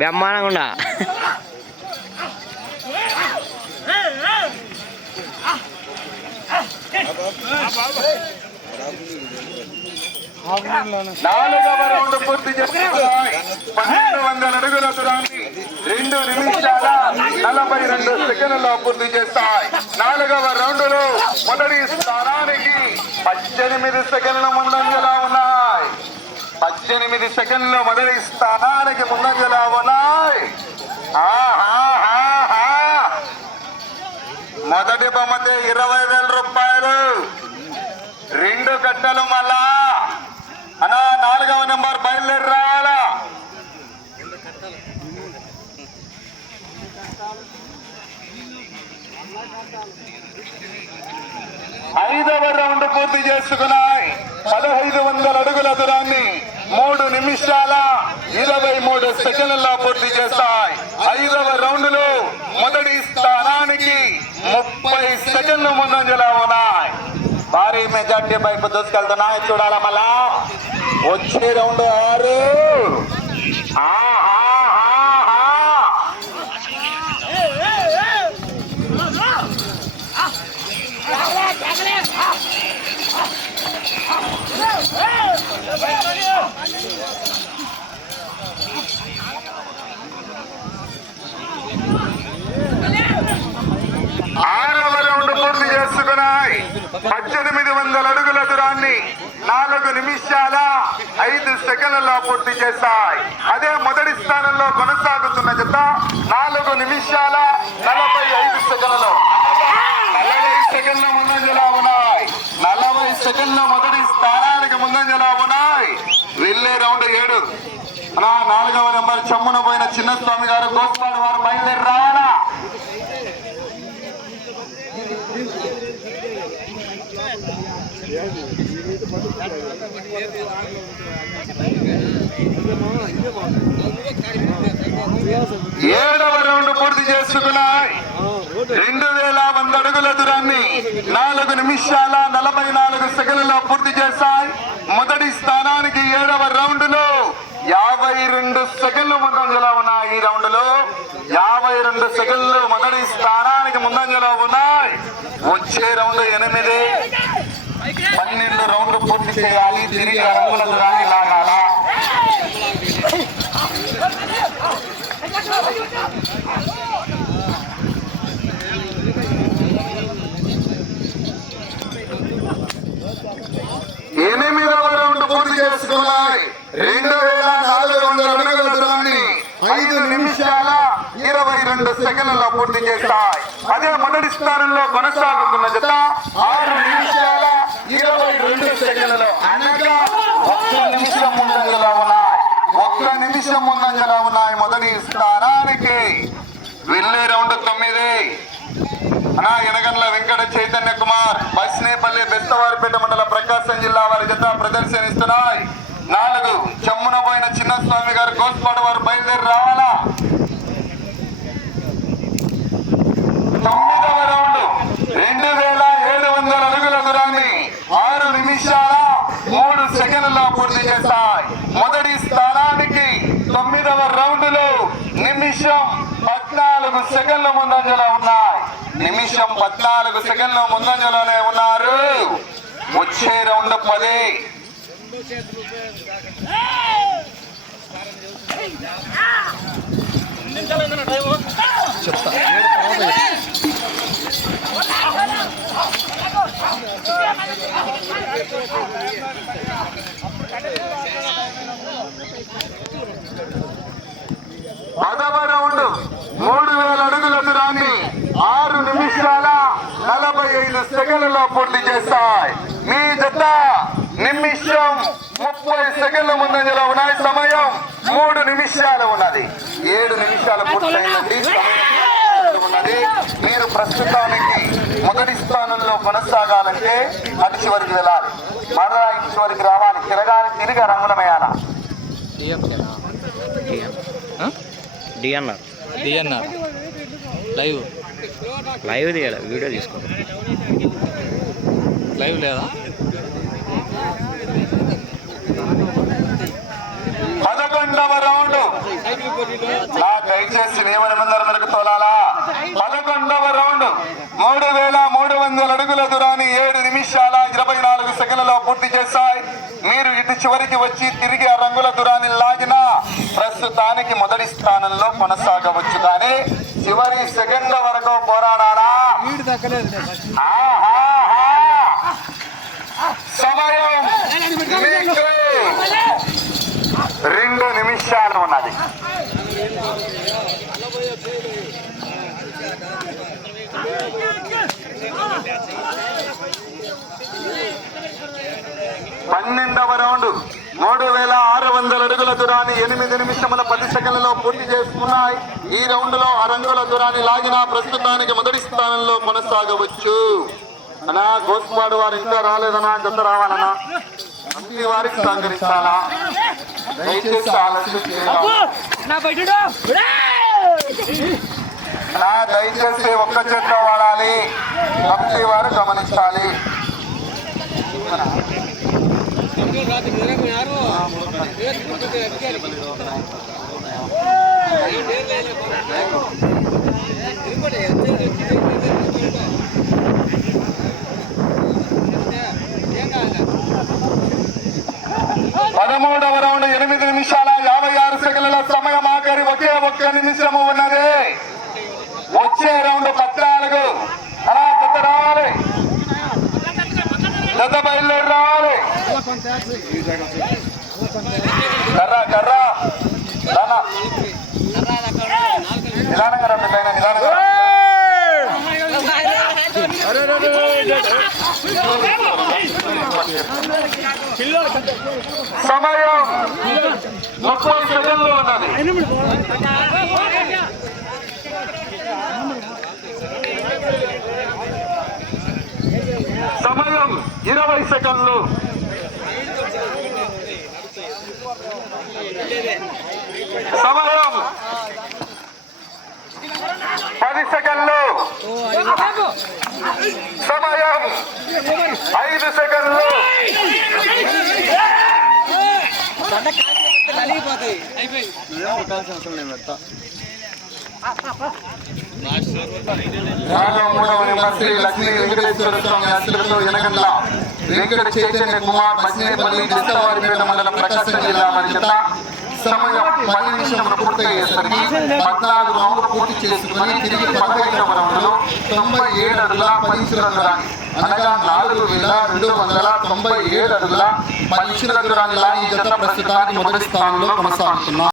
బ్రహ్మాండంగా ఉండా. నాలుగవ రౌండ్ పూర్తి చేసుకున్నాయి పన్నెండు వందల అడుగుల దూరాన్ని రెండు నిమిషాల నలభై రెండు సెకండ్లలో పూర్తి చేస్తాయి. నాలుగవ రౌండ్లో మొదటి స్థానానికి పద్దెనిమిది సెకండ్ల ముందంజలా ఉన్నాయి పద్దెనిమిది సెకండ్లు మొదటి స్థానానికి ముందంజలా ఉన్నాయి మొదటి బొమ్మతే ఇరవై వేల రూపాయలు. రెండు గంటలు మళ్ళా. అనా నాలుగవ నెంబర్ బయలుదేరి రావాలా ఐదవ రౌండ్ పూర్తి చేసుకున్నాయి. పదహైదు వందల అడుగుల దూరాన్ని. నిమిషాల ఇరవై మూడు సెకండ్లలో పూర్తి చేస్తాయి. ఐదవ రౌండ్లో మొదటి స్థానానికి ముప్పై సెకండ్లు ముందంజలో ఉన్నాయి. భారీ మెజార్టీ వైపు దూసుకెళ్తున్నాయి. చూడాలా మళ్ళా? వచ్చే రౌండ్ ఆరు ఆహాహాహా. ఆరవ రౌండ్ పూర్తి చేసుకున్నాయి పద్దెనిమిది వందల అడుగుల దూరాన్ని నాలుగు నిమిషాల ఐదు సెకండ్లలో పూర్తి చేశాయి. అదే మొదటి స్థానంలో కొనసాగుతున్న జత నాలుగు నిమిషాల నలభై ఐదు సెకండ్లలో. నలభై సెకండ్ల ముందంజలా ఉన్నాయి. నలభై సెకండ్ల మొదటి స్థానానికి ముందంజలా ఉన్నాయి. వెళ్ళే రౌండ్ ఏడు. నా నాలుగవ నెంబర్ చమ్మున పోయిన చిన్నస్వామి గారు గోస్వామి వారు బయలుదేరి రావాలా ఏడవ రౌండ్ పూర్తి చేసుకున్నాయి రెండు వేల వంద అడుగుల దూరాన్ని నాలుగు నిమిషాల నలభై నాలుగు సెకండ్లలో పూర్తి చేశాయి మొదటి స్థానానికి ఏడవ రౌండ్లో యాభై రెండు సెకండ్లు ముందంజలో ఉన్నాయి. ఈ రౌండ్లో యాభై రెండు సెకండ్లు మొదటి స్థానానికి ముందంజలో ఉన్నాయి. వచ్చే రౌండ్ ఎనిమిది. పన్నెండు రౌండ్లు పూర్తి చేయాలి. తిరిగి అడుగుల దూరాన్ని లాగాలా? ఎనిమిదవ రౌండ్ పూర్తి చేసుకున్నాయి. రెండు వేల నాలుగు వందల అడుగుల దూరాన్ని ఐదు నిమిషాల ఇరవై రెండు సెకండ్లలో పూర్తి చేస్తాయి అదే మొదటి స్థానంలో కొనసాగుతున్న జత ఆరు నిమిషాల ఇరవై రెండు సెకండ్లలో అనగా ఒక్క నిమిషం ముందంజలా ఉన్నాయి. ఒక్క నిమిషం ముందంజలా ఉన్నాయి మొదటి స్థానానికి. వెళ్ళే రౌండ్ తొమ్మిది. అనా ఎనగండ్ల వెంకట చైతన్య కుమార్ బస్నేపల్లి బెస్తవారిపేట మండల ప్రకాశం జిల్లా వారి జత ప్రదర్శనిస్తున్నాయి. నాలుగు చెమ్మున పోయిన చిన్నస్వామి గారు కోస్పాడు వారు బయలుదేరి రావాలా తొమ్మిదవ రౌండ్ రెండు వేల ఏడు వందల అడుగుల దూరాన్ని ఆరు నిమిషాల మూడు సెకండ్లలో పూర్తి చేస్తాయి మొదటి స్థానానికి తొమ్మిదవ రౌండ్లో నిమిషం పద్నాలుగు సెకండ్ల ముందంజలో ఉన్నాయి. నిమిషం పద్నాలుగు సెకండ్ల ముందంజలోనే ఉన్నారు. వచ్చే రౌండ్ పది. చెప్తా రౌండ్ మూడు వేల అడుగుల దూరాన్ని ఆరు నిమిషాల నలభై ఐదు చేస్తాయి మీ జత నిమిషం ముప్పై సెకండ్ల ముందంజలో ఉన్నాయి. సమయం మూడు నిమిషాలు ఉన్నది. ఏడు నిమిషాలు పూర్తయిందండి సమయం ఉన్నది. మీరు ప్రస్తుతానికి మొదటి స్థానంలో కొనసాగాలంటే అటు చివరికి వెళ్ళాలి. మరలా ఇటు చివరికి రావాలి. తిరగాలి. తిరిగి రంగులమేయాలా? డి అన్నారు డిఎన్ఆర్. లైవ్. లైవ్ తీయాలి. వీడియో తీసుకో లైవ్ లేదా? పదకొండవ రౌండ్. దయచేసి నియమ తోలాలా? పదకొండవ రౌండ్. మూడు వేల మూడు వందల అడుగుల దురాని ఏడు నిమిషాల ఇరవై నాలుగు సెకండ్లలో పూర్తి చేశాయి. మీరు ఇటు చివరికి వచ్చి తిరిగి ఆ రంగుల దూరాన్ని లాగిన ప్రస్తుతానికి మొదటి స్థానంలో కొనసాగవచ్చు. కానీ చివరి సెకండ్ల వరకు పోరాడాలా? నిమిషాలు ఉన్నది. పన్నెండవ రౌండ్ మూడు వేల ఆరు వందల అడుగుల దూరాన్ని ఎనిమిది నిమిషముల పది సెకండ్లలో పూర్తి చేసుకున్నాయి. ఈ రౌండ్లో అరంగుల రంగుల దూరాన్ని లాగిన ప్రస్తుతానికి మొదటి స్థానంలో కొనసాగవచ్చు. అనా గోస్పాడు వారు ఇంకా రాలేదనా జత రావాలనా వారికి సహకరించాలా దయచేసి. నా దయచేసి ఒక్క చెట్ల వాడాలి కమిటీ వారు గమనించాలి రౌండ్ ఎనిమిది నిమిషాల యాభై ఆరు సెకండ్ల సమయం ఆఖరి ఒకే ఒక్క నిమిషము ఉన్నది వచ్చే రౌండ్ పద్నాలుగు అలా జత రావాలి జత బయలుదేరి రావాలి కర్ర కర్ర రానా. నిదానంగా రండి పైన నిదానంగా సమయం ముప్పై సెకండ్లు ఉన్నది సమయం ఇరవై సెకండ్లు సమయం పది సెకండ్లు సమయం ఐదు సెకండ్లు లక్ష్మీ వెంకటేశ్వర స్వామి వెంకట చైతన్య కుమార్ మచినేపల్లి మండలం ప్రకాశం జిల్లా వారి సమయం పది పూర్తయ్యేసరికి పద్నాలుగు రౌండ్లు పూర్తి చేసుకుని తిరిగి పదహైదవ రౌండ్లో తొంభై ఏడు అడుగుల పది అనగా నాలుగు వేల రెండు వందల తొంభై ఏడు అడుగుల పది దూరాన్ని ఈ జత ప్రస్తుతానికి మొదటి స్థానంలో కొనసాగుతున్నారు.